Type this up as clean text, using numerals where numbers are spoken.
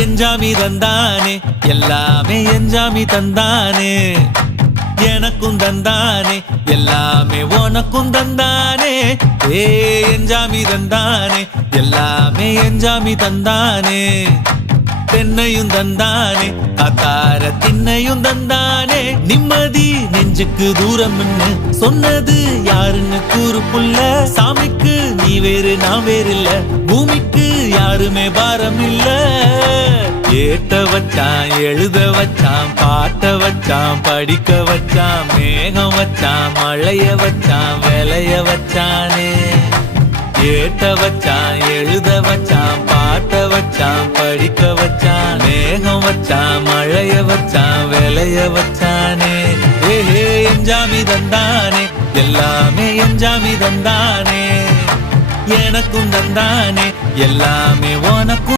எஞ்சாமி தந்தானே எல்லாமே எஞ்சாமி தந்தானே எனக்கும் தந்தானே எல்லாமே உனக்கும் தந்தானே ஏ எஞ்சாமி தந்தானே எல்லாமே எஞ்சாமி தந்தானே தென்னையும் தந்தானே காத்தார திண்ணையும் தந்தானே நிம்மதி நெஞ்சுக்கு தூரம்னு சொன்னது யாருன்னு கூறு புள்ள சாமிக்கு நீ வேறு நான் வேறு இல்ல பூமிக்கு யாருமே பாரம் இல்ல ஏத்த வச்சான் எழுத வச்சான் பாட்ட வச்சான் படிக்க வச்சான் மேகம் வச்சான் மழைய வச்சான் விளைய வச்சானே ஏத்த வச்சான் எழுத வச்சான் பாட்ட வச்சான் படிக்க வச்சான் மேகம் வச்சான் மழைய வச்சான் விளைய வச்சானே ஏஹே எஞ்சாமி தந்தானே எல்லாமே எஞ்சாமி தந்தானே எனக்கும் தந்தானே எல்லாமே உனக்கும்